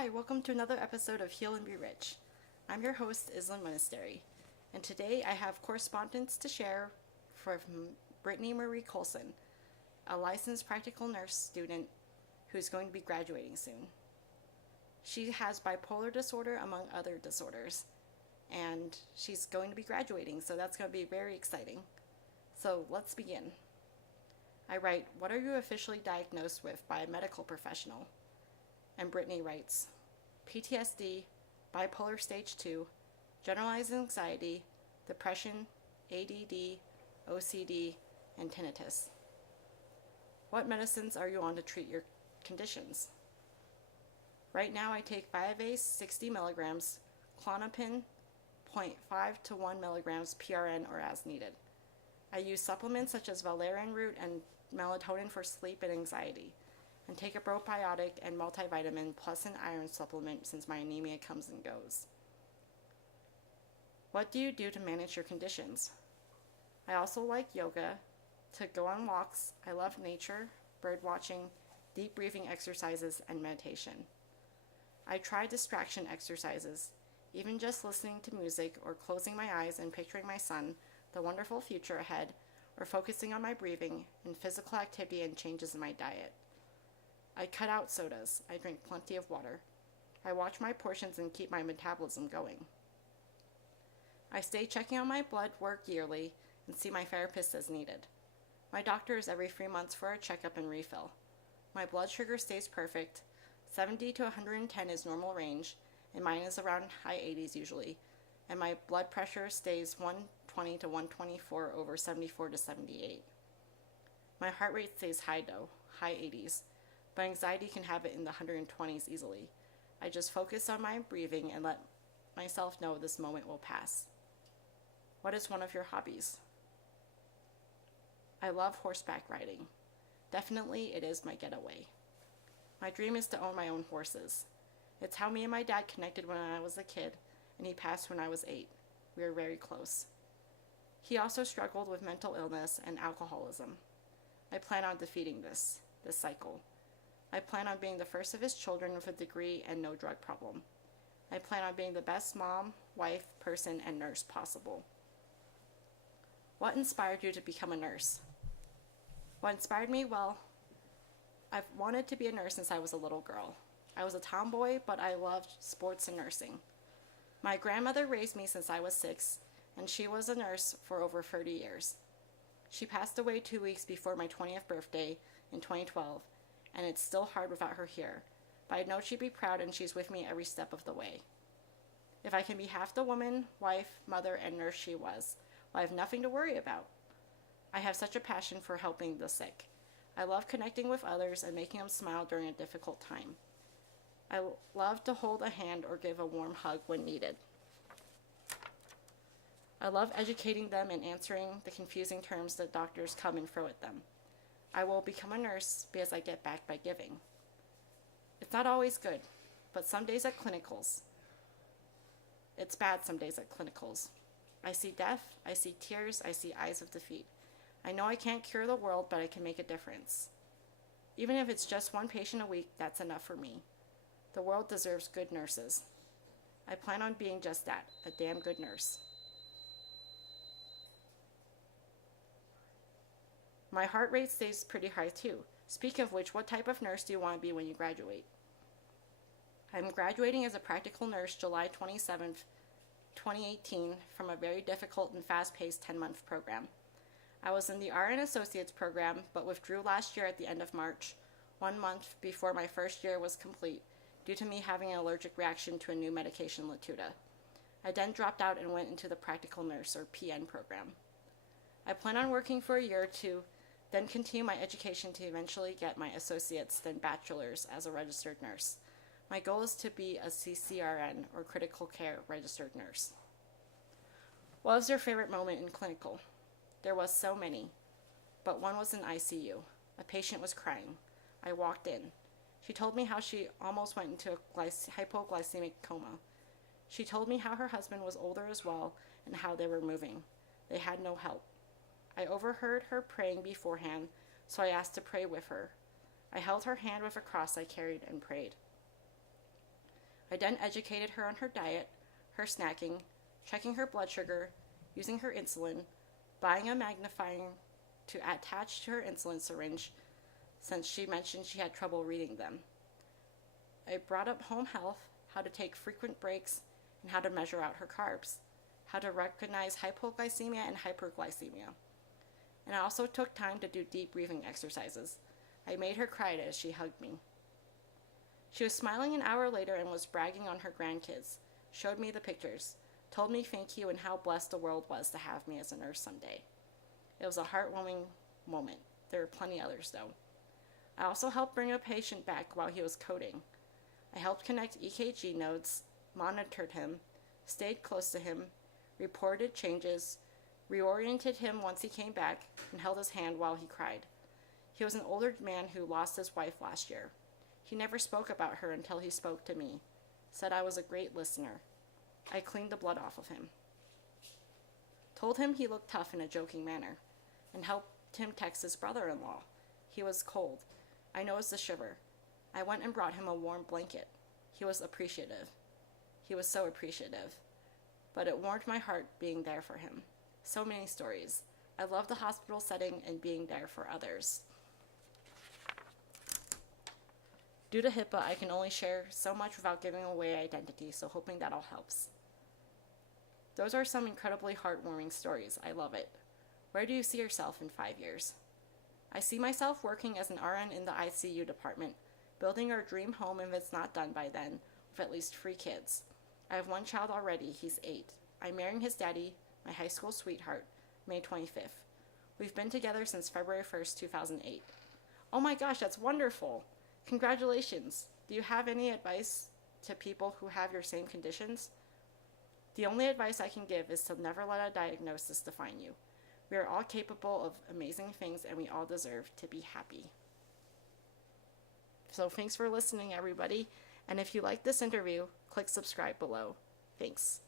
Hi, welcome to another episode of Heal and Be Rich. I'm your host, Islam Monastery, and today I have correspondence to share from Brittany Marie Colson, a licensed practical nurse student who's going to be graduating soon. She has bipolar disorder, among other disorders, and she's going to be graduating, so that's going to be very exciting. So let's begin. I write, what are you officially diagnosed with by a medical professional? And Brittany writes, PTSD, bipolar stage 2, generalized anxiety, depression, ADD, OCD, and tinnitus. What medicines are you on to treat your conditions? Right now I take Vyvanse 60 milligrams, Klonopin 0.5 to 1 milligrams PRN or as needed. I use supplements such as valerian root and melatonin for sleep and anxiety, and take a probiotic and multivitamin plus an iron supplement since my anemia comes and goes. What do you do to manage your conditions? I also like yoga, to go on walks. I love nature, bird watching, deep breathing exercises, and meditation. I try distraction exercises, even just listening to music or closing my eyes and picturing my son, the wonderful future ahead, or focusing on my breathing and physical activity and changes in my diet. I cut out sodas. I drink plenty of water. I watch my portions and keep my metabolism going. I stay checking on my blood work yearly and see my therapist as needed. My doctor is every 3 months for a checkup and refill. My blood sugar stays perfect. 70 to 110 is normal range, and mine is around high 80s usually, and my blood pressure stays 120 to 124 over 74 to 78. My heart rate stays high though, high 80s, but anxiety can have it in the 120s easily. I just focus on my breathing and let myself know this moment will pass. What is one of your hobbies? I love horseback riding. Definitely it is my getaway. My dream is to own my own horses. It's how me and my dad connected when I was a kid, and he passed when I was 8. We were very close. He also struggled with mental illness and alcoholism. I plan on defeating this cycle. I plan on being the first of his children with a degree and no drug problem. I plan on being the best mom, wife, person, and nurse possible. What inspired you to become a nurse? What inspired me? Well, I've wanted to be a nurse since I was a little girl. I was a tomboy, but I loved sports and nursing. My grandmother raised me since I was 6, and she was a nurse for over 30 years. She passed away 2 weeks before my 20th birthday in 2012, and it's still hard without her here, but I know she'd be proud and she's with me every step of the way. If I can be half the woman, wife, mother, and nurse she was, well, I have nothing to worry about. I have such a passion for helping the sick. I love connecting with others and making them smile during a difficult time. I love to hold a hand or give a warm hug when needed. I love educating them and answering the confusing terms that doctors come and throw at them. I will become a nurse because I get back by giving. It's not always good, but some days at clinicals, it's bad some days at clinicals. I see death, I see tears, I see eyes of defeat. I know I can't cure the world, but I can make a difference. Even if it's just one patient a week, that's enough for me. The world deserves good nurses. I plan on being just that, a damn good nurse. My heart rate stays pretty high too. Speak of which, what type of nurse do you want to be when you graduate? I'm graduating as a practical nurse July 27th, 2018 from a very difficult and fast-paced 10-month program. I was in the RN Associates program, but withdrew last year at the end of March, 1 month before my first year was complete, due to me having an allergic reaction to a new medication, Latuda. I then dropped out and went into the practical nurse, or PN program. I plan on working for a year or two, then continue my education to eventually get my associate's, then bachelor's, as a registered nurse. My goal is to be a CCRN, or critical care registered nurse. What was your favorite moment in clinical? There was so many, but one was in ICU. A patient was crying. I walked in. She told me how she almost went into a hypoglycemic coma. She told me how her husband was older as well and how they were moving. They had no help. I overheard her praying beforehand, so I asked to pray with her. I held her hand with a cross I carried and prayed. I then educated her on her diet, her snacking, checking her blood sugar, using her insulin, buying a magnifying to attach to her insulin syringe since she mentioned she had trouble reading them. I brought up home health, how to take frequent breaks, and how to measure out her carbs, how to recognize hypoglycemia and hyperglycemia. And I also took time to do deep breathing exercises. I made her cry as she hugged me. She was smiling an hour later and was bragging on her grandkids, showed me the pictures, told me thank you and how blessed the world was to have me as a nurse someday. It was a heartwarming moment. There were plenty others, though. I also helped bring a patient back while he was coding. I helped connect EKG nodes, monitored him, stayed close to him, reported changes, reoriented him once he came back, and held his hand while he cried. He was an older man who lost his wife last year. He never spoke about her until he spoke to me, said I was a great listener. I cleaned the blood off of him. Told him he looked tough in a joking manner, and helped him text his brother-in-law. He was cold. I noticed the shiver. I went and brought him a warm blanket. He was appreciative. He was so appreciative. But it warmed my heart being there for him. So many stories. I love the hospital setting and being there for others. Due to HIPAA, I can only share so much without giving away identity, so hoping that all helps. Those are some incredibly heartwarming stories. I love it. Where do you see yourself in 5 years? I see myself working as an RN in the ICU department, building our dream home if it's not done by then, with at least 3 kids. I have 1 child already, he's 8. I'm marrying his daddy, my high school sweetheart, May 25th. We've been together since February 1st, 2008. Oh my gosh, that's wonderful! Congratulations! Do you have any advice to people who have your same conditions? The only advice I can give is to never let a diagnosis define you. We are all capable of amazing things and we all deserve to be happy. So thanks for listening, everybody. And if you like this interview, click subscribe below. Thanks.